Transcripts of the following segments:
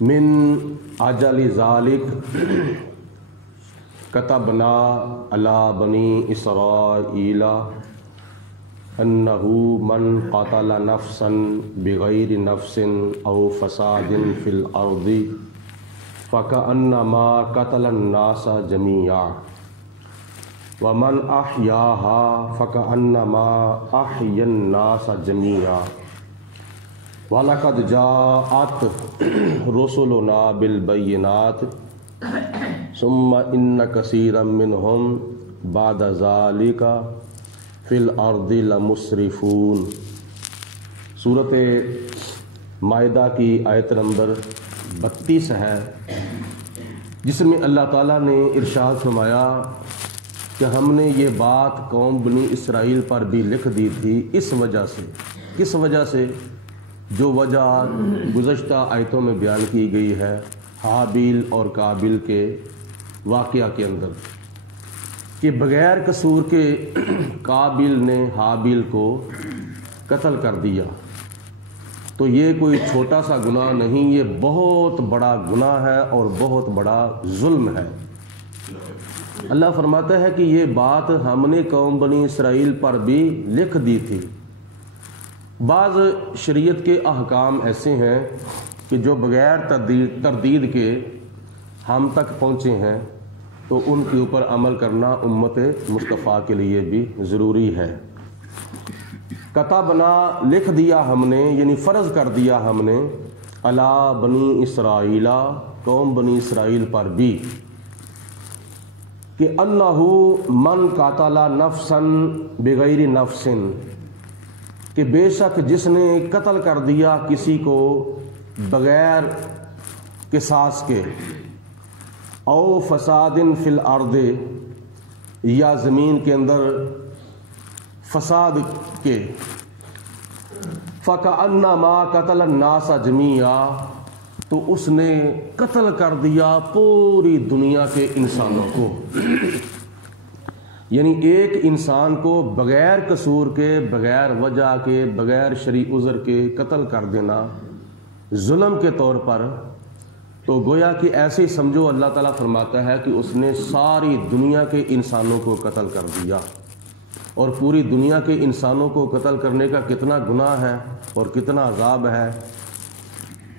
من اجل ذالک کتبنا علی بنی اسرائیل انہ من قتل نفسا بغیر نفس او فساد فی الارض فکأنما قتل الناس جميعا ومن احیاها فکأنما احیا الناس جميعا وَلَقَدْ جَاءَتْ رُسُلُنَا بِالْبَيِّنَاتِ ثُمَّ إِنَّ كَثِيرًا مِّنْهُمْ بَعْدَ ذَلِكَ فِي الْأَرْضِ لَمُسْرِفُونَ۔ سورۃ مائدہ کی آیت نمبر 32 ہے، جس میں اللہ تعالیٰ نے ارشاد فرمایا کہ ہم نے یہ بات قوم بنی اسرائیل پر بھی لکھ دی تھی اس وجہ سے۔ کس وجہ سے؟ جو وجہ گزشتہ آیتوں میں بیان کی گئی ہے حابیل اور قابیل کے واقعہ کے اندر، کہ بغیر قصور کے قابیل نے حابیل کو قتل کر دیا۔ تو یہ کوئی چھوٹا سا گناہ نہیں، یہ بہت بڑا گناہ ہے اور بہت بڑا ظلم ہے۔ اللہ فرماتا ہے کہ یہ بات ہم نے قوم بنی اسرائیل پر بھی لکھ دی تھی۔ بعض شریعت کے احکام ایسے ہیں کہ جو بغیر تردید کے ہم تک پہنچے ہیں، تو ان کے اوپر عمل کرنا امت مصطفیٰ کے لیے بھی ضروری ہے۔ کتبنا لکھ دیا ہم نے، یعنی فرض کر دیا ہم نے، علی بنی اسرائیل قوم بنی اسرائیل پر بھی، کہ انہ من قتل نفسا بغیر نفس، کہ بے شک جس نے قتل کر دیا کسی کو بغیر قصاص کے، او فساد فی الارض، یا زمین کے اندر فساد کے، فکأنما قتل الناس جميعا، تو اس نے قتل کر دیا پوری دنیا کے انسانوں کو۔ یعنی ایک انسان کو بغیر قصور کے، بغیر وجہ کے، بغیر شرعی عذر کے قتل کر دینا ظلم کے طور پر، تو گویا کہ ایسے ہی سمجھو اللہ تعالیٰ فرماتا ہے کہ اس نے ساری دنیا کے انسانوں کو قتل کر دیا۔ اور پوری دنیا کے انسانوں کو قتل کرنے کا کتنا گناہ ہے اور کتنا عذاب ہے۔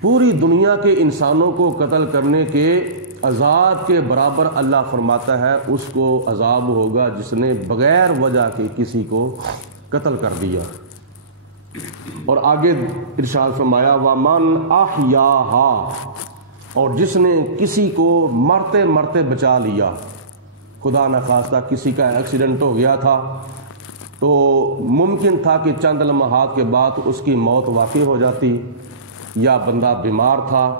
پوری دنیا کے انسانوں کو قتل کرنے کے عذاب کے برابر اللہ فرماتا ہے اس کو عذاب ہوگا جس نے بغیر وجہ کے کسی کو قتل کر دیا۔ اور آگے ارشاد فرمایا وَمَنْ أَحْيَاهَا، اور جس نے کسی کو مرتے مرتے بچا لیا۔ خدا نخواستہ کسی کا ایکسیڈنٹ ہو گیا تھا تو ممکن تھا کہ چند لمحات کے بعد اس کی موت واقع ہو جاتی، یا بندہ بیمار تھا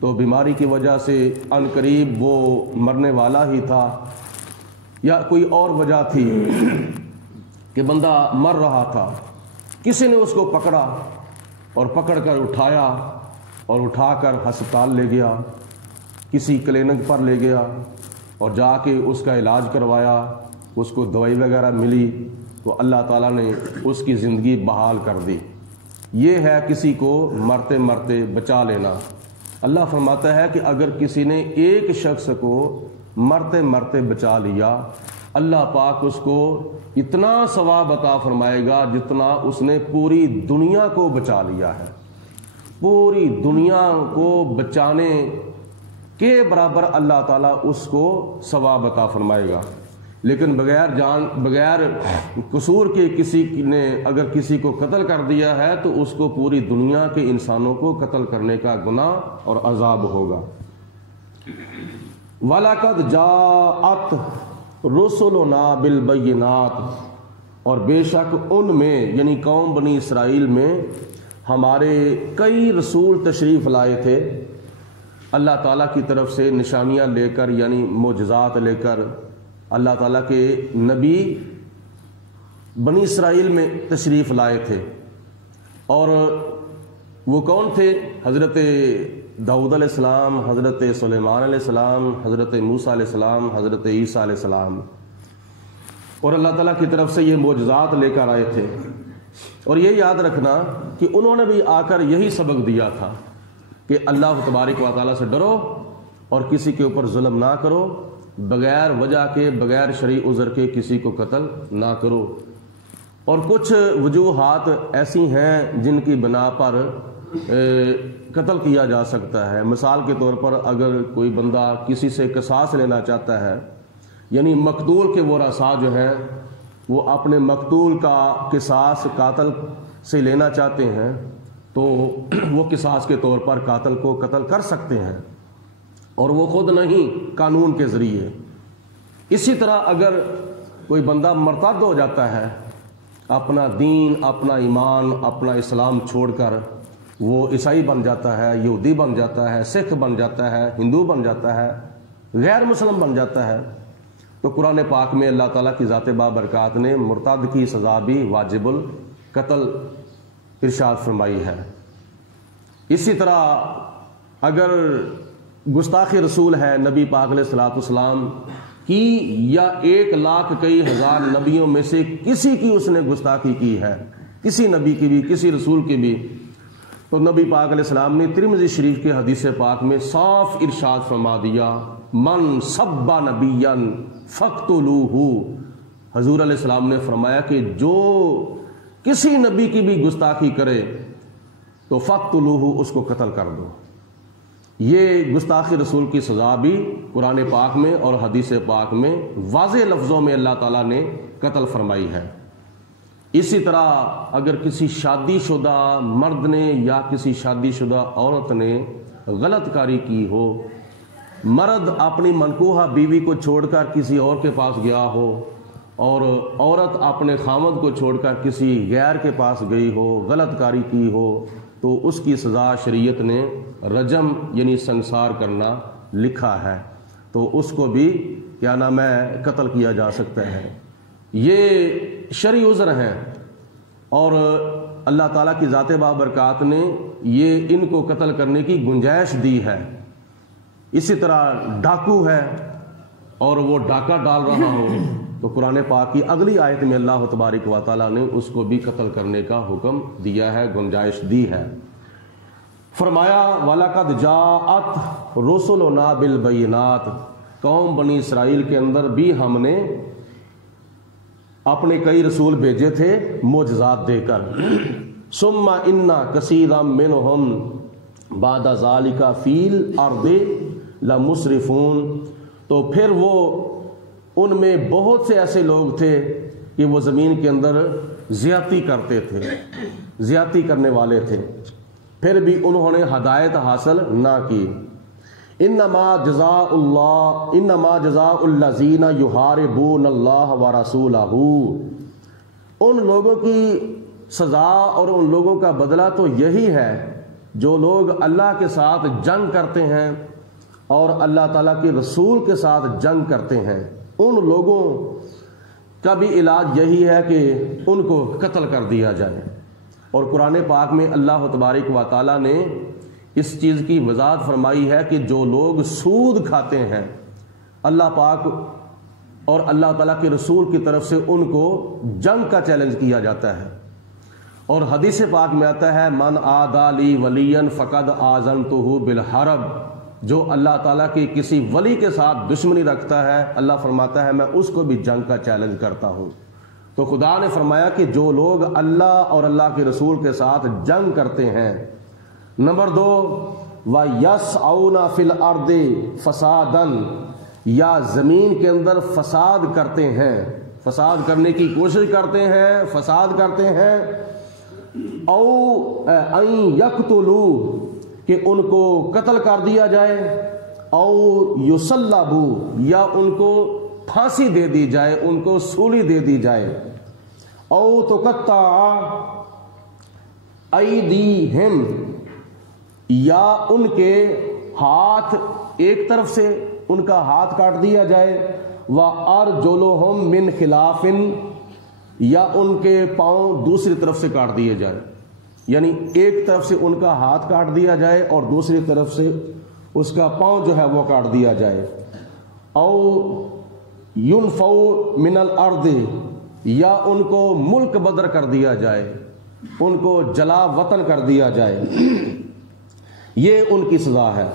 تو بیماری کی وجہ سے ان قریب وہ مرنے والا ہی تھا، یا کوئی اور وجہ تھی کہ بندہ مر رہا تھا، کسی نے اس کو پکڑا اور پکڑ کر اٹھایا اور اٹھا کر ہسپتال لے گیا، کسی کلینک پر لے گیا اور جا کے اس کا علاج کروایا، اس کو دوائی وغیرہ ملی تو اللہ تعالیٰ نے اس کی زندگی بحال کر دی۔ یہ ہے کسی کو مرتے مرتے بچا لینا۔ اللہ فرماتا ہے کہ اگر کسی نے ایک شخص کو مرتے مرتے بچا لیا، اللہ پاک اس کو اتنا ثواب عطا فرمائے گا جتنا اس نے پوری دنیا کو بچا لیا ہے۔ پوری دنیا کو بچانے کے برابر اللہ تعالیٰ اس کو ثواب عطا فرمائے گا۔ لیکن بغیر قصور کے کسی نے اگر کسی کو قتل کر دیا ہے تو اس کو پوری دنیا کے انسانوں کو قتل کرنے کا گناہ اور عذاب ہوگا۔ وَلَقَدْ جَاءَتْ رُسُلُنَا بِالْبَيِّنَاتِ، اور بے شک ان میں یعنی قوم بنی اسرائیل میں ہمارے کئی رسول تشریف لائے تھے، اللہ تعالیٰ کی طرف سے نشانیاں لے کر، یعنی معجزات لے کر۔ اللہ تعالیٰ کے نبی بنی اسرائیل میں تشریف لائے تھے، اور وہ کون تھے؟ حضرت داؤد علیہ السلام، حضرت سلیمان علیہ السلام، حضرت موسیٰ علیہ السلام، حضرت عیسیٰ علیہ السلام، اور اللہ تعالیٰ کی طرف سے یہ معجزات لے کر آئے تھے۔ اور یہ یاد رکھنا کہ انہوں نے بھی آ کر یہی سبق دیا تھا کہ اللہ تبارک و تعالیٰ سے ڈرو اور کسی کے اوپر ظلم نہ کرو، بغیر وجہ کے بغیر شرعی عذر کے کسی کو قتل نہ کرو۔ اور کچھ وجوہات ایسی ہیں جن کی بنا پر قتل کیا جا سکتا ہے۔ مثال کے طور پر اگر کوئی بندہ کسی سے قصاص لینا چاہتا ہے، یعنی مقتول کے ورثاء جو ہیں وہ اپنے مقتول کا قصاص قاتل سے لینا چاہتے ہیں، تو وہ قصاص کے طور پر قاتل کو قتل کر سکتے ہیں، اور وہ خود نہیں، قانون کے ذریعے۔ اسی طرح اگر کوئی بندہ مرتد ہو جاتا ہے، اپنا دین، اپنا ایمان، اپنا اسلام چھوڑ کر وہ عیسائی بن جاتا ہے، یہودی بن جاتا ہے، سکھ بن جاتا ہے، ہندو بن جاتا ہے، غیر مسلم بن جاتا ہے، تو قرآن پاک میں اللہ تعالیٰ کی ذات بابرکات نے مرتد کی سزا بھی واجب القتل ارشاد فرمائی ہے۔ اسی طرح اگر گستاخ رسول ہے نبی پاک علیہ الصلوۃ والسلام کی، یا 1,00,000 کئی ہزار نبیوں میں سے کسی کی اس نے گستاخی کی ہے، کسی نبی کی بھی، کسی رسول کی بھی، تو نبی پاک علیہ السلام نے ترمذی شریف کے حدیث پاک میں صاف ارشاد فرما دیا، من سب نبیا فاقتلوہ۔ حضور علیہ السلام نے فرمایا کہ جو کسی نبی کی بھی گستاخی کرے تو فاقتلوہ، اس کو قتل کر دو۔ یہ گستاخ رسول کی سزا بھی قرآن پاک میں اور حدیث پاک میں واضح لفظوں میں اللہ تعالیٰ نے قتل فرمائی ہے۔ اسی طرح اگر کسی شادی شدہ مرد نے یا کسی شادی شدہ عورت نے غلط کاری کی ہو، مرد اپنی منکوحہ بیوی کو چھوڑ کر کسی اور کے پاس گیا ہو، اور عورت اپنے خامد کو چھوڑ کر کسی غیر کے پاس گئی ہو، غلط کاری کی ہو، تو اس کی سزا شریعت نے رجم یعنی سنسار کرنا لکھا ہے، تو اس کو بھی کیا نام ہے قتل کیا جا سکتا ہے۔ یہ شرعی عذر ہیں، اور اللہ تعالیٰ کی ذات بابرکات نے یہ ان کو قتل کرنے کی گنجائش دی ہے۔ اسی طرح ڈاکو ہے اور وہ ڈاکہ ڈال رہا ہو، تو قرآن پاک کی اگلی آیت میں اللہ تبارک و تعالیٰ نے اس کو بھی قتل کرنے کا حکم دیا ہے، گنجائش دی ہے۔ فرمایا وَلَقَدْ جَاءَتْ رُسُلُنَا بِالْبَيِّنَاتِ، قوم بنی اسرائیل کے اندر بھی ہم نے اپنے کئی رسول بھیجے تھے معجزات دے کر۔ ثُمَّ إِنَّ كَثِيرًا مِّنْهُمْ بَعْدَ ذَلِكَ فِي الْأَرْضِ لَمُسْرِفُونَ، تو پھر وہ ان میں بہت سے ایسے لوگ تھے کہ وہ زمین کے اندر زیادتی کرتے تھے، زیادتی کرنے والے تھے، پھر بھی انہوں نے ہدایت حاصل نہ کی۔ انما جزاء الذین یحاربون اللہ ورسولہ، ان لوگوں کی سزا اور ان لوگوں کا بدلہ تو یہی ہے جو لوگ اللہ کے ساتھ جنگ کرتے ہیں اور اللہ تعالیٰ کے رسول کے ساتھ جنگ کرتے ہیں، ان لوگوں کا بھی علاج یہی ہے کہ ان کو قتل کر دیا جائے۔ اور قرآن پاک میں اللہ تبارک و تعالیٰ نے اس چیز کی وضاحت فرمائی ہے کہ جو لوگ سود کھاتے ہیں، اللہ پاک اور اللہ تعالیٰ کے رسول کی طرف سے ان کو جنگ کا چیلنج کیا جاتا ہے، اور حدیث پاک میں آتا ہے من عادی لی ولیا فقد آذنتہ بالحرب، جو اللہ تعالیٰ کے کسی ولی کے ساتھ دشمنی رکھتا ہے، اللہ فرماتا ہے میں اس کو بھی جنگ کا چیلنج کرتا ہوں۔ تو خدا نے فرمایا کہ جو لوگ اللہ اور اللہ کے رسول کے ساتھ جنگ کرتے ہیں، نمبر 2 وَيَسْعَوْنَ فِي الْأَرْضِ فَسَادًا، یا زمین کے اندر فساد کرتے ہیں، فساد کرنے کی کوشش کرتے ہیں، فساد کرتے ہیں، او ان یقتلوا، کہ ان کو قتل کر دیا جائے، او یصلبوا، یا ان کو پھانسی دے دی جائے، ان کو سولی دے دی جائے، او تقطع ایدیہم، یا ان کے ہاتھ ایک طرف سے ان کا ہاتھ کاٹ دیا جائے، وَأَرْجُلُهُم مِّن خِلَافٍ، یا ان کے پاؤں دوسری طرف سے کاٹ دیے جائے، یعنی ایک طرف سے ان کا ہاتھ کاٹ دیا جائے اور دوسری طرف سے اس کا پاؤں جو ہے وہ کاٹ دیا جائے، او يُنْفَوْا مِنَ الْأَرْضِ، یا ان کو ملک بدر کر دیا جائے، ان کو جلا وطن کر دیا جائے۔ یہ ان کی سزا ہے۔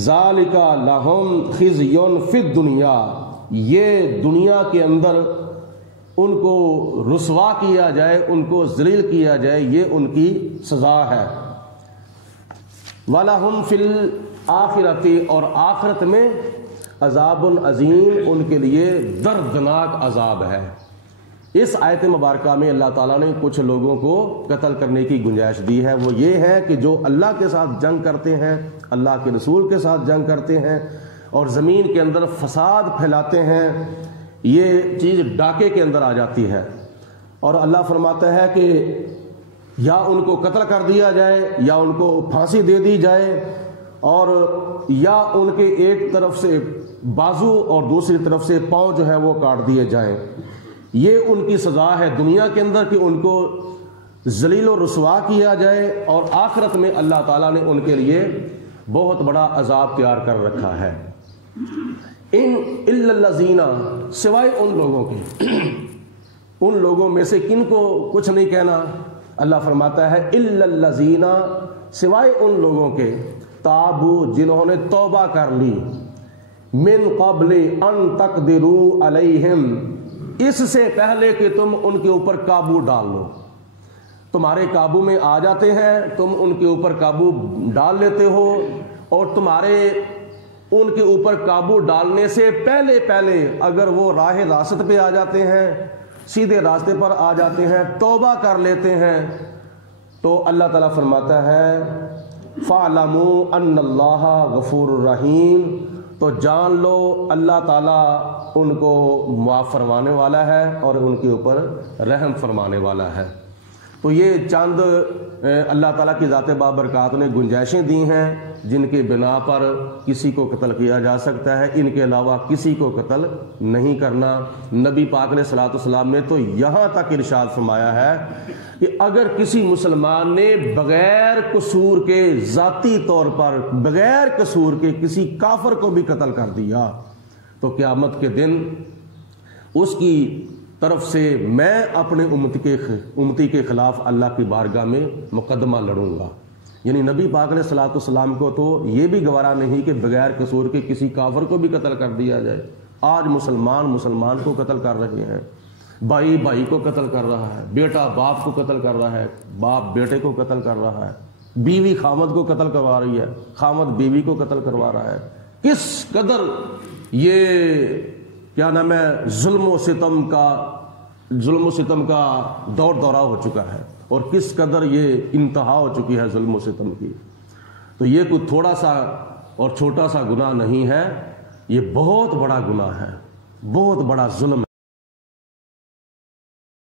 ذالک لہم خزی فی الدنیا، یہ دنیا کے اندر ان کو رسوا کیا جائے، ان کو ذلیل کیا جائے، یہ ان کی سزا ہے۔ وَلَهُمْ فِي الْآخِرَةِ، اور آخرت میں عذاب عظیم، ان کے لیے دردناک عذاب ہے۔ اس آیت مبارکہ میں اللہ تعالیٰ نے کچھ لوگوں کو قتل کرنے کی گنجائش دی ہے، وہ یہ ہے کہ جو اللہ کے ساتھ جنگ کرتے ہیں، اللہ کے رسول کے ساتھ جنگ کرتے ہیں اور زمین کے اندر فساد پھیلاتے ہیں، یہ چیز ڈاکے کے اندر آ جاتی ہے، اور اللہ فرماتا ہے کہ یا ان کو قتل کر دیا جائے یا ان کو پھانسی دے دی جائے، اور یا ان کے ایک طرف سے بازو اور دوسری طرف سے پاؤں جو ہے وہ کاٹ دیے جائیں۔ یہ ان کی سزا ہے دنیا کے اندر کہ ان کو ذلیل و رسوا کیا جائے، اور آخرت میں اللہ تعالیٰ نے ان کے لیے بہت بڑا عذاب تیار کر رکھا ہے۔ ان الا الذین، سوائے ان لوگوں کے، ان لوگوں میں سے کن کو کچھ نہیں کہنا، اللہ فرماتا ہے الا الذین، سوائے ان لوگوں کے، تابو، جنہوں نے توبہ کر لی، من قبل ان تقدروا علیہم، اس سے پہلے کہ تم ان کے اوپر قابو ڈال لو، تمہارے قابو میں آ جاتے ہیں، تم ان کے اوپر قابو ڈال لیتے ہو، اور تمہارے ان کے اوپر قابو ڈالنے سے پہلے اگر وہ راہ راست پہ آ جاتے ہیں، سیدھے راستے پر آ جاتے ہیں، توبہ کر لیتے ہیں، تو اللہ تعالیٰ فرماتا ہے فَاعْلَمُوا أَنَّ اللَّهَ غَفُورٌ رَحِيمٌ، تو جان لو اللہ تعالیٰ ان کو معاف فرمانے والا ہے اور ان کے اوپر رحم فرمانے والا ہے۔ تو یہ چند اللہ تعالیٰ کی ذات بابرکات نے گنجائشیں دی ہیں جن کے بنا پر کسی کو قتل کیا جا سکتا ہے، ان کے علاوہ کسی کو قتل نہیں کرنا۔ نبی پاک علیہ الصلوۃ والسلام نے تو یہاں تک ارشاد فرمایا ہے کہ اگر کسی مسلمان نے بغیر قصور کے، ذاتی طور پر بغیر قصور کے کسی کافر کو بھی قتل کر دیا تو قیامت کے دن اس کی طرف سے میں اپنے امتی کے خلاف اللہ کی بارگاہ میں مقدمہ لڑوں گا۔ یعنی نبی پاک علیہ الصلوۃ والسلام کو تو یہ بھی گوارا نہیں کہ بغیر قصور کے کسی کافر کو بھی قتل کر دیا جائے۔ آج مسلمان کو قتل کر رہے ہیں، بھائی کو قتل کر رہا ہے، بیٹا باپ کو قتل کر رہا ہے، باپ بیٹے کو قتل کر رہا ہے، بیوی خامد کو قتل کروا رہی ہے، خامد بیوی کو قتل کروا رہا ہے۔ کس قدر یہ کیا نام ہے ظلم و ستم کا دور دورہ ہو چکا ہے، اور کس قدر یہ انتہا ہو چکی ہے ظلم و ستم کی۔ تو یہ کوئی تھوڑا سا اور چھوٹا سا گناہ نہیں ہے، یہ بہت بڑا گناہ ہے، بہت بڑا ظلم